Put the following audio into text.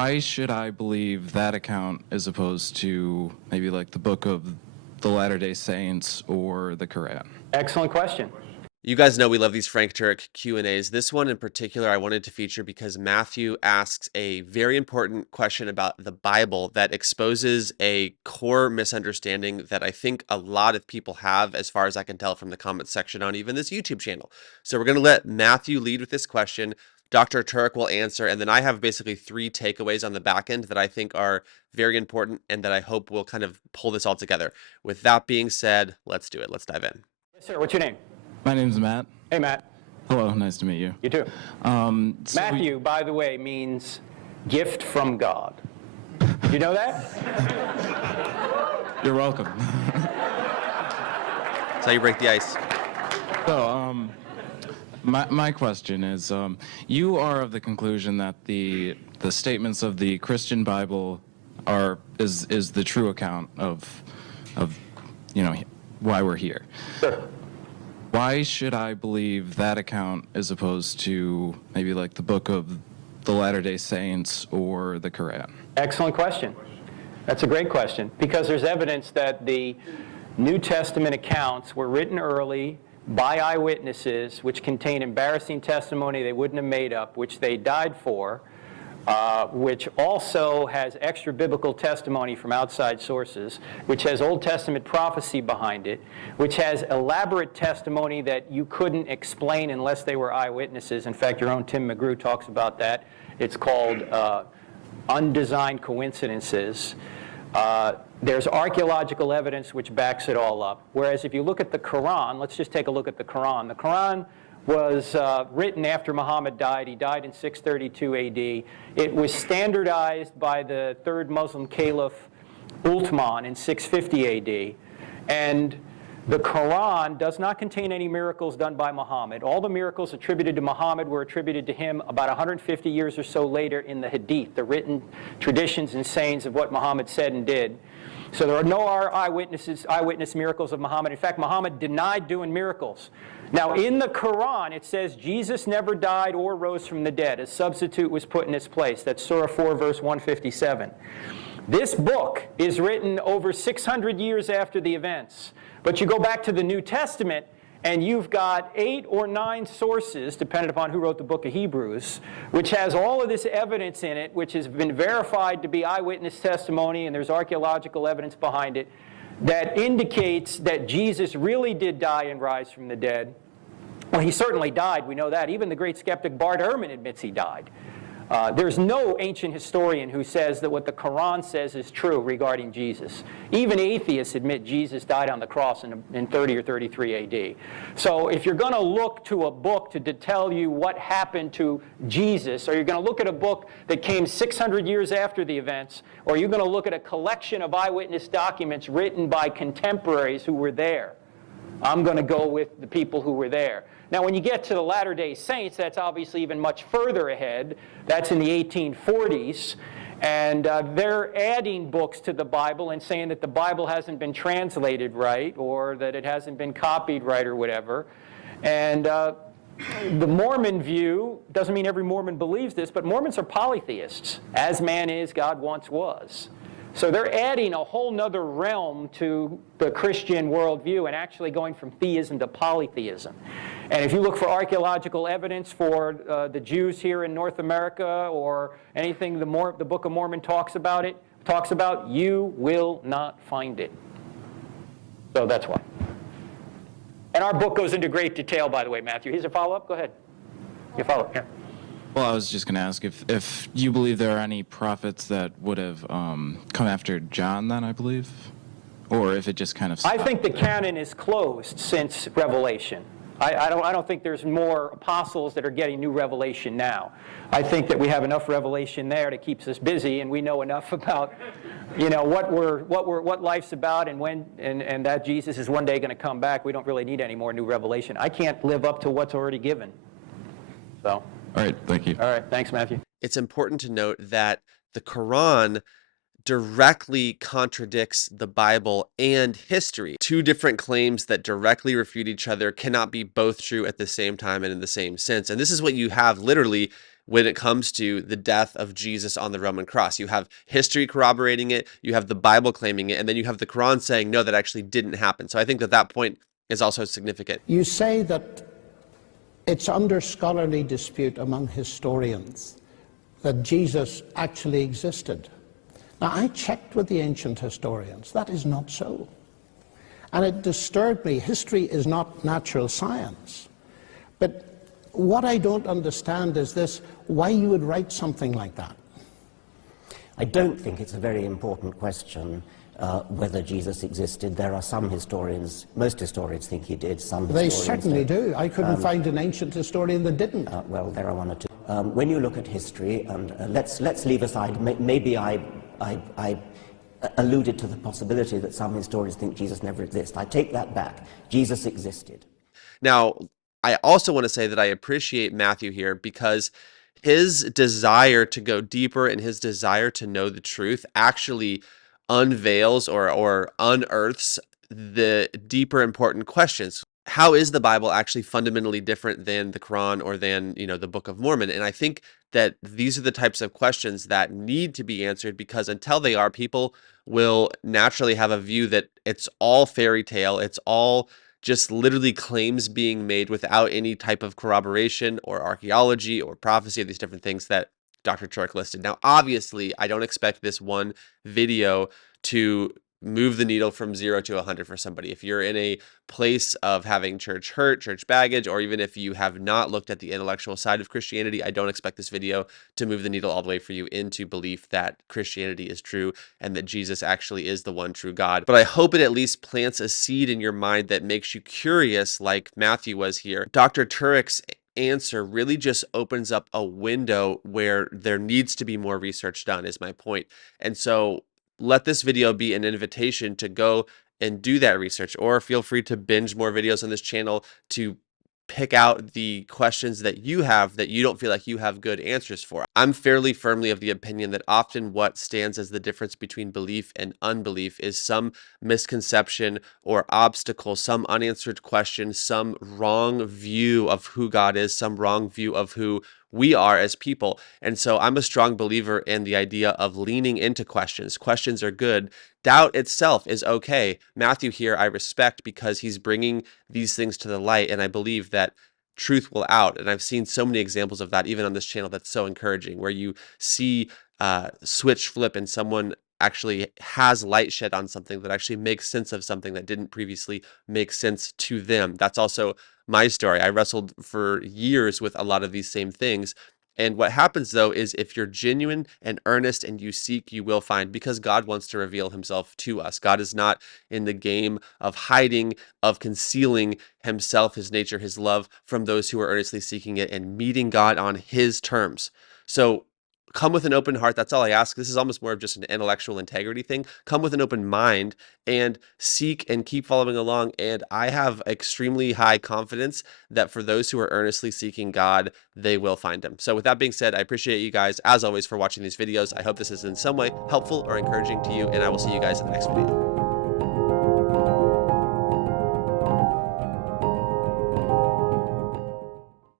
Why should I believe that account as opposed to maybe like the Book of the Latter-day Saints or the Quran? Excellent question. You guys know we love these Frank Turek Q&As. This one in particular I wanted to feature because Matthew asks a very important question about the Bible that exposes a core misunderstanding that I think a lot of people have, as far as I can tell from the comment section on even this YouTube channel. So we're going to let Matthew lead with this question. Dr. Turek will answer, and then I have basically 3 takeaways on the back end that I think are very important and that I hope will kind of pull this all together. With that being said, let's do it. Let's dive in. Yes, sir. What's your name? My name's Matt. Hey, Matt. Hello, nice to meet you. You too. So Matthew, by the way, means gift from God. Did you know that? You're welcome. That's how you break the ice. So, my question is, you are of the conclusion that the statements of the Christian Bible is the true account of why we're here. Sure. Why should I believe that account as opposed to maybe like the Book of the Latter-day Saints or the Quran? Excellent question. That's a great question, because there's evidence that the New Testament accounts were written early by eyewitnesses, which contain embarrassing testimony they wouldn't have made up, which they died for, which also has extra biblical testimony from outside sources, which has Old Testament prophecy behind it, which has elaborate testimony that you couldn't explain unless they were eyewitnesses. In fact, your own Tim McGrew talks about that. It's called undesigned coincidences. There's archaeological evidence which backs it all up. Whereas if you look at the Quran, let's just take a look at the Quran. The Quran was written after Muhammad died. He died in 632 AD. It was standardized by the third Muslim caliph Uthman in 650 AD. And the Quran does not contain any miracles done by Muhammad. All the miracles attributed to Muhammad were attributed to him about 150 years or so later in the Hadith, the written traditions and sayings of what Muhammad said and did. So there are no eyewitness miracles of Muhammad. In fact, Muhammad denied doing miracles. Now, in the Quran, it says Jesus never died or rose from the dead. A substitute was put in his place. That's Surah 4, verse 157. This book is written over 600 years after the events. But you go back to the New Testament, and you've got 8 or 9 sources, depending upon who wrote the book of Hebrews, which has all of this evidence in it, which has been verified to be eyewitness testimony, and there's archaeological evidence behind it, that indicates that Jesus really did die and rise from the dead. Well, he certainly died. We know that. Even the great skeptic Bart Ehrman admits he died. There's no ancient historian who says that what the Quran says is true regarding Jesus. Even atheists admit Jesus died on the cross in 30 or 33 AD. So if you're going to look to a book to tell you what happened to Jesus, or you're going to look at a book that came 600 years after the events, or you're going to look at a collection of eyewitness documents written by contemporaries who were there, I'm going to go with the people who were there. Now, when you get to the Latter-day Saints, that's obviously even much further ahead. That's in the 1840s. And they're adding books to the Bible and saying that the Bible hasn't been translated right, or that it hasn't been copied right, or whatever. And the Mormon view, doesn't mean every Mormon believes this, but Mormons are polytheists. As man is, God once was. So they're adding a whole nother realm to the Christian worldview and actually going from theism to polytheism. And if you look for archaeological evidence for the Jews here in North America, or anything the Book of Mormon talks about, you will not find it. So that's why. And our book goes into great detail, by the way, Matthew. Here's a follow-up. Go ahead. Your follow-up. Yeah. Well, I was just going to ask if you believe there are any prophets that would have come after John then, I believe, or if it just kind of stopped. I think the canon is closed since Revelation. I don't think there's more apostles that are getting new revelation now. I think that we have enough revelation there that keeps us busy, and we know enough about, what life's about, and when, and that Jesus is one day going to come back. We don't really need any more new revelation. I can't live up to what's already given. So. All right, thank you. All right, thanks, Matthew. It's important to note that the Quran directly contradicts the Bible and history. 2 different claims that directly refute each other cannot be both true at the same time and in the same sense. And this is what you have literally when it comes to the death of Jesus on the Roman cross. You have history corroborating it, you have the Bible claiming it, and then you have the Quran saying, no, that actually didn't happen. So I think that that point is also significant. You say that it's under scholarly dispute among historians that Jesus actually existed. Now, I checked with the ancient historians. That is not so. And it disturbed me. History is not natural science. But what I don't understand is this, why you would write something like that. I don't think it's a very important question whether Jesus existed. There are some historians, most historians think he did, some They historians certainly don't. do. I couldn't find an ancient historian that didn't. Well, there are one or two. When you look at history, and let's leave aside, maybe I alluded to the possibility that some historians think Jesus never existed. I take that back. Jesus existed. Now, I also want to say that I appreciate Matthew here because his desire to go deeper and his desire to know the truth actually unveils or unearths the deeper important questions. How is the Bible actually fundamentally different than the Quran or than, the Book of Mormon? And I think that these are the types of questions that need to be answered, because until they are, people will naturally have a view that it's all fairy tale, it's all just literally claims being made without any type of corroboration or archaeology or prophecy, of these different things that Dr. Turek listed. Now, obviously, I don't expect this one video to move the needle from 0 to 100 for somebody. If you're in a place of having church hurt, church baggage, or even if you have not looked at the intellectual side of Christianity, I don't expect this video to move the needle all the way for you into belief that Christianity is true and that Jesus actually is the one true God. But I hope it at least plants a seed in your mind that makes you curious, like Matthew was here. Dr. Turek's answer really just opens up a window where there needs to be more research done, is my point. And so let this video be an invitation to go and do that research, or feel free to binge more videos on this channel to pick out the questions that you have that you don't feel like you have good answers for. I'm fairly firmly of the opinion that often what stands as the difference between belief and unbelief is some misconception or obstacle, some unanswered question, some wrong view of who God is, some wrong view of who we are as people. And so I'm a strong believer in the idea of leaning into questions. Questions are good. Doubt itself is okay. Matthew here I respect because he's bringing these things to the light, and I believe that truth will out. And I've seen so many examples of that even on this channel that's so encouraging, where you see switch flip and someone actually has light shed on something that actually makes sense of something that didn't previously make sense to them. That's also my story. I wrestled for years with a lot of these same things. And what happens, though, is if you're genuine and earnest and you seek, you will find, because God wants to reveal himself to us. God is not in the game of hiding, of concealing himself, his nature, his love from those who are earnestly seeking it and meeting God on his terms. So come with an open heart. That's all I ask. This is almost more of just an intellectual integrity thing. Come with an open mind and seek and keep following along. And I have extremely high confidence that for those who are earnestly seeking God, they will find him. So with that being said, I appreciate you guys, as always, for watching these videos. I hope this is in some way helpful or encouraging to you, and I will see you guys in the next video.